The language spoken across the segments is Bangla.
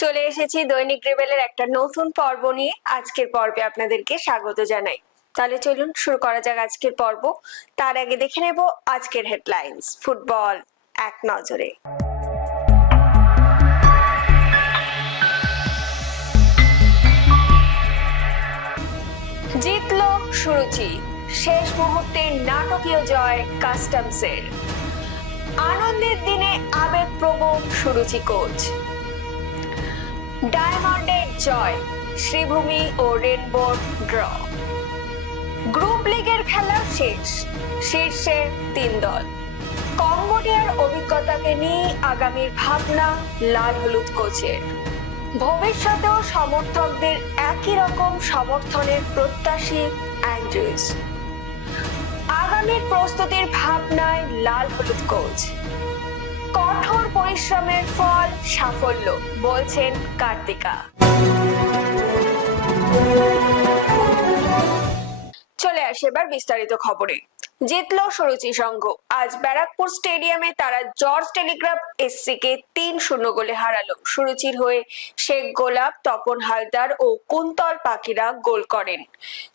চলে এসেছি দৈনিক রেবেলের একটা নতুন পর্ব নিয়ে। আজকের পর্বে আপনাদেরকে স্বাগত জানাই। তাহলে চলুন, শুরু করা যাক আজকের পর্ব। তার আগে দেখে নেব আজকের হেডলাইন্স। ফুটবল, এক নজরে। জিতল সুরুচি। শেষ মুহূর্তে নাটকীয় জয় কাস্টমসের। আনন্দের দিনে আবেগপ্রবণ সুরুচি কোচ। ডায়মন্ডের জয়, শ্রীভূমি ও রেনবোর ড্র। গ্রুপ লিগের খেলা শেষ শীর্ষে তিন দল। কম্বোডিয়ার অভিজ্ঞতাকে নিয়ে আগামীর ভাবনা লাল হলুদ কোচের ভবিষ্যতেও সমর্থকদের একই রকম সমর্থনের প্রত্যাশী অ্যান্ড্রুজ আগামীর প্রস্তুতির ভাবনায় লাল হলুদ কোচ কঠোর পরিশ্রমের ফল সাফল্য বলছেন কার্তিকা। চলে আসে এবার বিস্তারিত খবরে। জিতল সুরুচি সংঘ। আজ ব্যারাকপুর স্টেডিয়ামে তারা জর্জ টেলিগ্রাফ এসসি কে তিন শূন্য গোলে হারালো। সুরুচির হয়ে শেখ গোলাপ, তপন হালদার ও কুন্তল পাখিরা গোল করেন।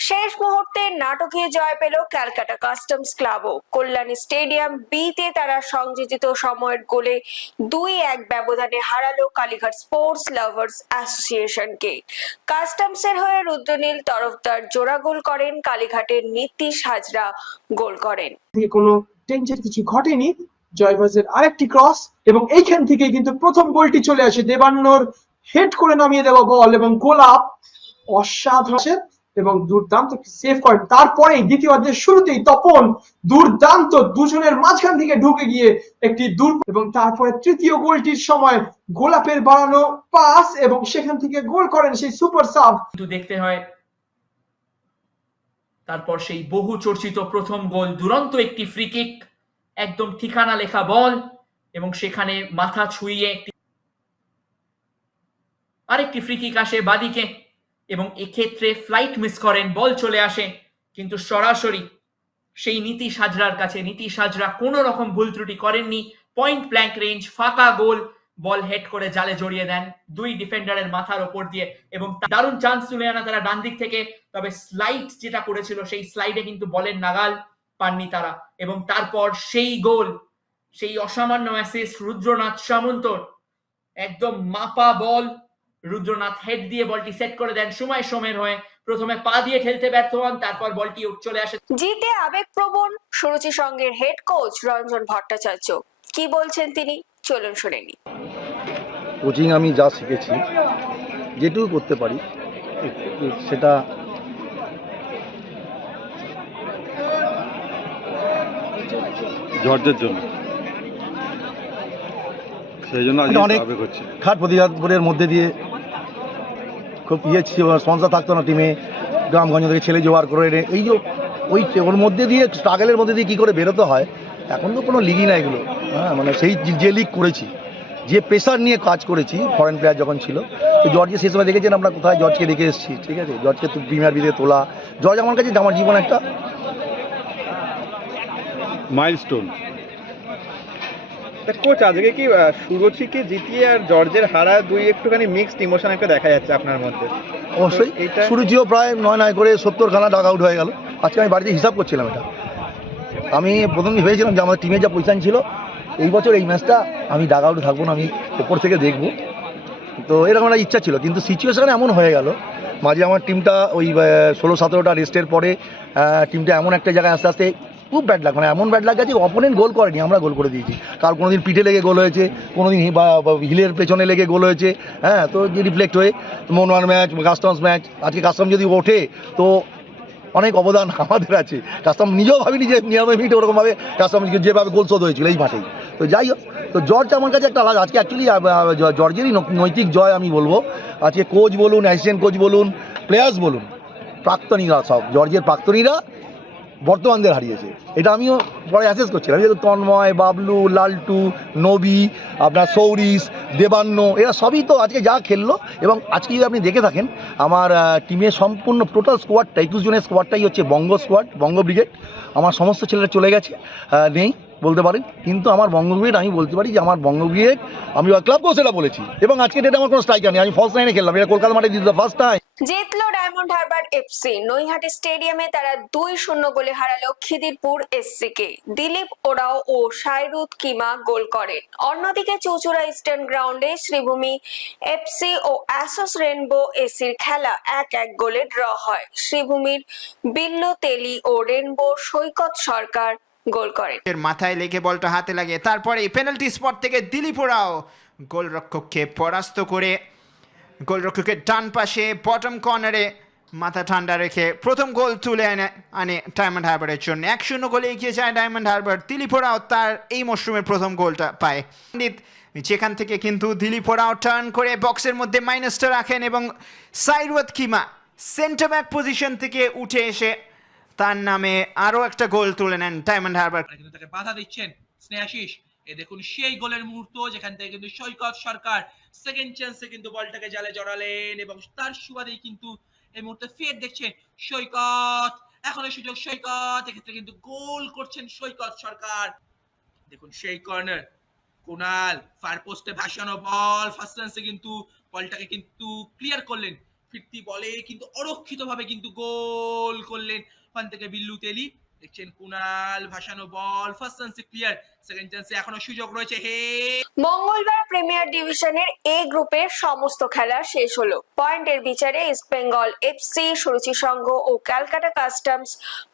শেষ মুহূর্তে নাটকীয় জয় পেল ক্যালকাটা কাস্টমস ক্লাবও। কল্যাণী স্টেডিয়াম বিতে তারা সংযোজিত সময়ের গোলে দুই এক ব্যবধানে হারালো কালীঘাট স্পোর্টস লাভার্স অ্যাসোসিয়েশনকে। কাস্টমসের হয়ে রুদ্রনীল তরফদার জোড়া গোল করেন কালীঘাটের নীতিশ হাজরা গোল করেন। থেকে কোনো ডেঞ্জার কিছু ঘটেনি। জয়বাজের আরেকটি ক্রস এবং এইখান থেকে কিন্তু প্রথম গোলটি চলে আসে দেবান্নর। হেড করে নামিয়ে দেওয়া বল এবং গোলাপ অসাধারণ এবং দুর্দান্ত সেভ করেন তারপরে দ্বিতীয় অর্ধের শুরুতেই তপন দুর্দান্ত দুজনের মাঝখান থেকে ঢুকে গিয়ে একটি দূর এবং তারপরে তৃতীয় গোলটির সময় গোলাপের বাড়ানো পাস এবং সেখান থেকে গোল করেন সেই সুপার সাব কিন্তু দেখতে হয় তারপর সেই বহু চর্চিত প্রথম গোল, দুরন্ত একটি ফ্রি কিক একদম ঠিকানা লেখা বল, এবং সেখানে মাথা ছুঁইয়ে একটি আরেকটি ফ্রি কিক আসে বাদিকে, এবং এক্ষেত্রে ফ্লাইট মিস করেন, বল চলে আসে, কিন্তু সরাসরি সেই নীতি সাজরার কাছে, নীতি সাজরা কোনো রকম ভুল ত্রুটি করেননি পয়েন্ট ব্ল্যাঙ্ক রেঞ্জ ফাঁকা গোল বল হেড করে জালে জড়িয়ে দেন। দুই ডিফেন্ডারের মাথার ওপর দিয়ে এবং দারুণ চান্স তুলে আনা তারা ডান দিক থেকে। তবে স্লাইড যেটা করেছিল, সেই স্লাইডে কিন্তু বলের নাগাল পাননি তারা। এবং তারপর সেই গোল, সেই অসামান্য অ্যাসিস্ট রুদ্রনাথ সামন্তর একদম মাপা বল, রুদ্রনাথ হেড দিয়ে বলটি সেট করে দেন সময় সময়ের হয়ে। প্রথমে পা দিয়ে খেলতে ব্যর্থ হন, তারপর বলটি চলে আসে। জিতে আবেগপ্রবণ সুরুচি সংঘের হেড কোচ রঞ্জন ভট্টাচার্য। কি বলছেন তিনি? চলুন শুনে কোচিং আমি যা শিখেছি যেটুকু করতে পারি সেটা জর্জের জন্য। সেই জন্য অনেক- খাট প্রতিবাদের মধ্যে দিয়ে খুব ইয়ে ছিল সংস্থা থাকতো না টিমে গ্রামগঞ্জ থেকে ছেলে জোগাড় করে এনে এই যে ওই ওর মধ্যে দিয়ে স্ট্রাগলের মধ্যে দিয়ে কী করে বেরোতে হয় এখন তো কোনো লিগই না এগুলো। হ্যাঁ মানে সেই যে লিগ করেছি। যে প্রেশার নিয়ে কাজ করেছি ফরেন প্লেয়ার যখন ছিল তো জর্জকে সেই সময় দেখেছেন আমরা কোথায় জর্জকে রেখে এসেছি ঠিক আছে? জর্জকে তো প্রিমিয়ার বিদে তোলা। জর্জ আমার কাছে আমার জীবন একটা মাইলস্টোন কোচ আজকে কি সুরুচিকে জিতিয়ে আর জর্জের হারা দুই একটুখানি মিক্সড ইমোশন একটা দেখা যাচ্ছে আপনার মধ্যে? অবশ্যই। সুরুচিও প্রায় নয় নয় করে সত্তর খানা ডাক আউট হয়ে গেল। আজকে আমি বাড়িতে হিসাব করছিলাম এটা। আমি প্রথম দিন ভেবেছিলাম যে আমাদের টিমে যা পজিশন ছিল এই বছর এই ম্যাচটা আমি ডাক আউটে থাকব না, আমি ওপর থেকে দেখব। তো এরকম একটা ইচ্ছা ছিল, কিন্তু সিচুয়েশান এমন হয়ে গেল, মাঝে আমার টিমটা ওই ষোলো সতেরোটা রেস্টের পরে টিমটা এমন একটা জায়গায় আস্তে আস্তে খুব ব্যাড লাগ মানে এমন ব্যাড লাগ গেছে অপোনেন্ট গোল করেনি, আমরা গোল করে দিয়েছি। কার কোনো দিন পিঠে লেগে গোল হয়েছে কোনো দিন হিলের পেছনে লেগে গোল হয়েছে হ্যাঁ তো যে রিফ্লেক্ট হয়ে মনোয়ার ম্যাচ কাস্টমস ম্যাচ, আজকে কাস্টম যদি ওঠে, তো অনেক অবদান আমাদের আছে। কাস্টম নিজেও ভাবিনি যে নিরানব্বই ওরকমভাবে কাস্টম যেভাবে গোল শোধ হয়েছিল, এই মাঠেই। তো যাই হোক, তো জর্জ আমার কাছে একটা আলাদা, আজকে অ্যাকচুয়ালি জর্জেরই নৈতিক জয় আমি বলব। আজকে কোচ বলুন অ্যাসিস্ট্যান্ট কোচ বলুন প্লেয়ার্স বলুন, প্রাক্তনীরা সব, জর্জের প্রাক্তনীরা বর্তমানদের হারিয়েছে। এটা আমিও পরে অ্যাসেস করছিলাম। যেহেতু তন্ময়, বাবলু, লালটু, নবী, আপনার সৌরিস দেবান্ন, এরা সবই তো আজকে যা খেললো। এবং আজকে যদি আপনি দেখে থাকেন, আমার টিমের সম্পূর্ণ টোটাল স্কোয়াডটা একুশ জনের স্কোয়াডটাই হচ্ছে বঙ্গ স্কোয়াড বঙ্গ ব্রিগেড আমার সমস্ত ছেলেরা চলে গেছে নেই। বলতে পারেন কিন্তু আমার বঙ্গবিয়েট আমি বলতে পারি যে আমার বঙ্গবিয়েট আমি ক্লাবকেও সেটা বলেছি। এবং আজকে ডেটে আমার কোনো স্ট্রাইকার নেই। আমি ফার্স্ট লাইনে খেললাম। এটা কলকাতা মাঠে দিতে ফার্স্ট টাইম জিতলো ডায়মন্ড হারবার এফসি নৈহাটি স্টেডিয়ামে তারা দুই শূন্য গোলে হারালো খিদিরপুর এসসি কে দিলীপ ওরাও ও সাইরুদ কিমা গোল করেন অন্যদিকে চুচুড়া ইস্টার্ন গ্রাউন্ডে শ্রীভূমি এফসি ও অ্যাসোস রেনবো এসির খেলা এক এক গোলে ড্র হয়। শ্রীভূমির বিল্লু তেলি ও রেনবো সৈকত সরকার গোল করেন এর মাথায় লেগে বলটা হাতে লাগে। তারপরে পেনাল্টি স্পট থেকে দিলীপ ওরাও গোলরক্ষককে পরাস্ত করে গোলরক্ষকের ডান পাশে বটম কর্নারে মাথা ঠান্ডা রেখে প্রথম গোল তুলে আনে আনে ডায়মন্ড হারবারের জন্য। এক শূন্য গোলে এগিয়ে যায় ডায়মন্ড হারবার দিলীপ ওরাও তার এই মরশুমের প্রথম গোলটা পায়। পণ্ডিত, যেখান থেকে কিন্তু দিলীপ ওরাও টার্ন করে বক্সের মধ্যে মাইনাসটা রাখেন এবং Sairuat Kima centre back position থেকে উঠে এসে তার নামে আরও একটা গোল তুলে নেন ডায়মন্ড হারবার। কিন্তু তাকে বাধা দিচ্ছেন। স্নেহাশিস এ দেখুন সেই গোলের মুহূর্ত, যেখান থেকে কিন্তু সৈকত সরকার সেকেন্ড চান্সে কিন্তু বলটাকে জালে জড়ালেন এবং তার সুবাদেই কিন্তু এই মুহূর্তে ফের দেখছেন সৈকত। এখনও সুযোগ সৈকত, এক্ষেত্রে কিন্তু গোল করছেন সৈকত সরকার। দেখুন সেই কর্নার, কুনাল ফার পোস্টে ভাসানো বল ফার্স্ট চান্সে কিন্তু বলটাকে কিন্তু ক্লিয়ার করলেন। ফিরতি বলে কিন্তু অরক্ষিত ভাবে কিন্তু গোল করলেন ওখান থেকে বিল্লু তেলি। দেখছেন কুনাল, ভাসানো বল ফার্স্ট চান্সে ক্লিয়ার সেকেন্ড চান্সে এখনও সুযোগ রয়েছে, হে। মঙ্গলবার প্রিমিয়ার ডিভিশনের এ গ্রুপের সমস্ত খেলা শেষ হলো। পয়েন্টের বিচারে ইস্ট বেঙ্গল এফসি সুরুচি সংঘ ও ক্যালকাটা কাস্টমস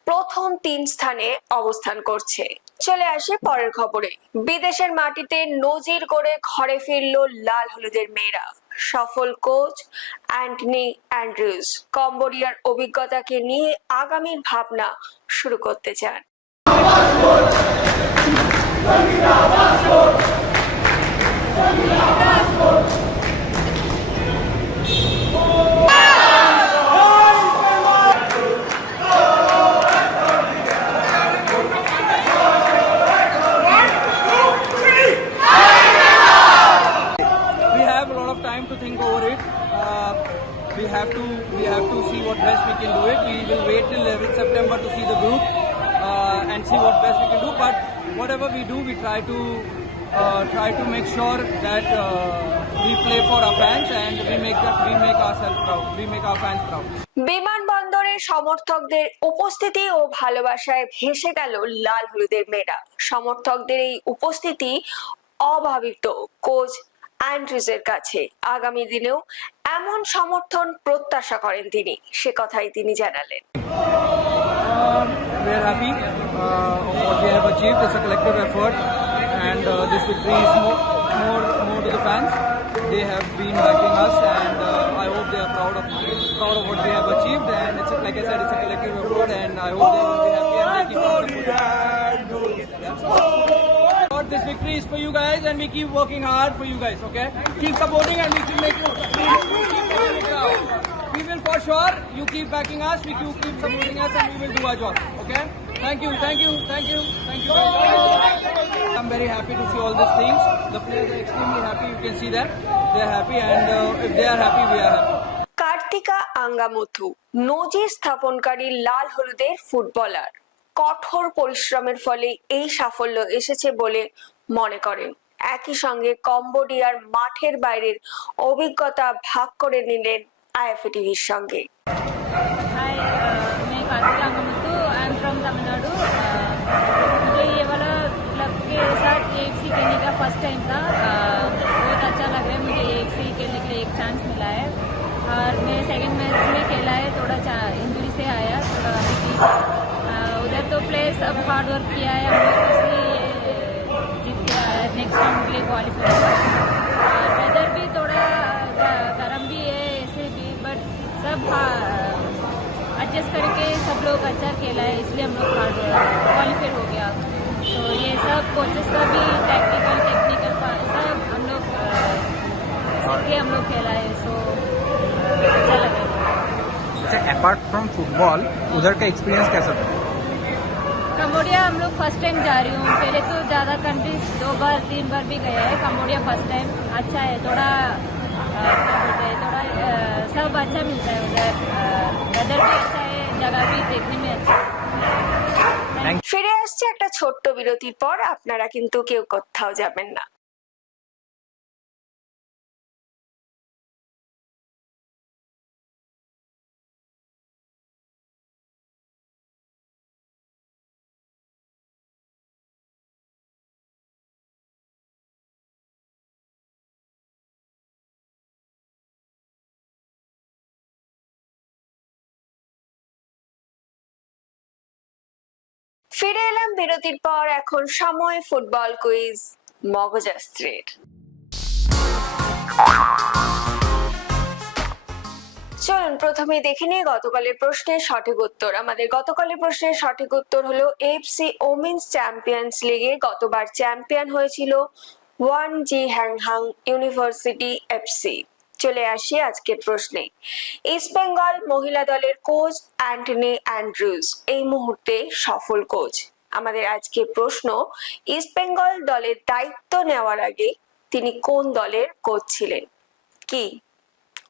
প্রথম তিন স্থানে অবস্থান করছে। চলে আসে পরের খবরে। বিদেশের মাটিতে নজির করে ঘরে ফিরল লাল হলুদের মেয়েরা। সফল কোচ অ্যান্টনি অ্যান্ড্রুজ। কম্বোডিয়ার অভিজ্ঞতাকে নিয়ে আগামীর ভাবনা শুরু করতে চান। And see what best we can do. But whatever we do, we try to uh, try to make sure that uh, we play for our fans and we make that we make ourselves proud. We make our fans proud. বিমানবন্দরে সমর্থকদের উপস্থিতি ও ভালোবাসায় ভেসে গেল লাল হলুদের মেয়েরা সমর্থকদের এই উপস্থিতি অভাবিত কোচ অ্যান্ড্রিজের কাছে আগামী দিনেও এমন সমর্থন প্রত্যাশা করেন তিনি। সে কথাই তিনি জানালেন। Oh, Antonio! Yeah. But This victory is for you guys, and we keep working hard for you guys. Okay, keep supporting, and we keep making. We will keep making it out. We will for sure. You keep backing us. We keep keep supporting us, and we will do our job. Okay. Thank you. Thank you. Thank you. Thank you. I'm very happy to see all these things. The players are extremely happy. You can see them. They are happy, and uh, if they are happy, we are happy. Kartika আঙ্গামুথু নজির স্থাপনকারী লাল হলুদের ফুটবলার কঠোর পরিশ্রমের ফলে এই সাফল্য এসেছে বলে মনে করেন। একই সঙ্গে কম্বোডিয়ার মাঠের বাইরের অভিজ্ঞতা ভাগ করে নিলেন আইএফএ টিভির সঙ্গে। एडजस्ट करके सब लोग अच्छा खेला है इसलिए हम लोग हार्ड क्वालिफाई हो। गया। तो ये सब कोचेस का भी टैक्टिकल टेक्निकल सब हम लोग सीख हम लोग खेला है। सो अच्छा लगा। अच्छा अपार्ट फ्रॉम फुटबॉल उधर का एक्सपीरियंस कैसा था? कम्बोडिया हम लोग फ़र्स्ट टाइम जा रही हूँ। पहले तो ज़्यादा कंट्रीज़ दो बार तीन बार भी गया है कम्बोडिया फ़र्स्ट टाइम अच्छा है थोड़ा क्या बोलते हैं थोड़ा सब अच्छा मिलता है उधर। वेदर भी अच्छा जगह भी देखने में अच्छा है ফিরে আসছে একটা ছোট্ট বিরতির পর আপনারা কিন্তু কেউ কোথাও যাবেন না ফিরে এলাম বিরতির পর। এখন সময় ফুটবল কুইজ মগজাস্ত্রীর। চলুন প্রথমে দেখে নিই গতকালের প্রশ্নের সঠিক উত্তর। আমাদের গতকালের প্রশ্নের সঠিক উত্তর হলো এফসি ওমেন্স চ্যাম্পিয়ন্স লিগে গতবার চ্যাম্পিয়ন হয়েছিল ওয়ান জি হ্যাংহাং ইউনিভার্সিটি এফসি চলে আসি আজকের প্রশ্নে। ইস্ট বেঙ্গল মহিলা দলের কোচ অ্যান্টনি অ্যান্ড্রুজ এই মুহূর্তে সফল কোচ আমাদের আজকে প্রশ্ন ইস্ট বেঙ্গল দলের দায়িত্ব নেওয়ার আগে তিনি কোন দলের কোচ ছিলেন? কি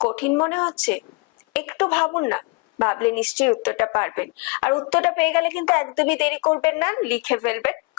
কঠিন মনে হচ্ছে? একটু ভাবুন না, ভাবলে নিশ্চয়ই উত্তরটা পারবেন। আর উত্তরটা পেয়ে গেলে কিন্তু একদমই দেরি করবেন না, লিখে ফেলবেন।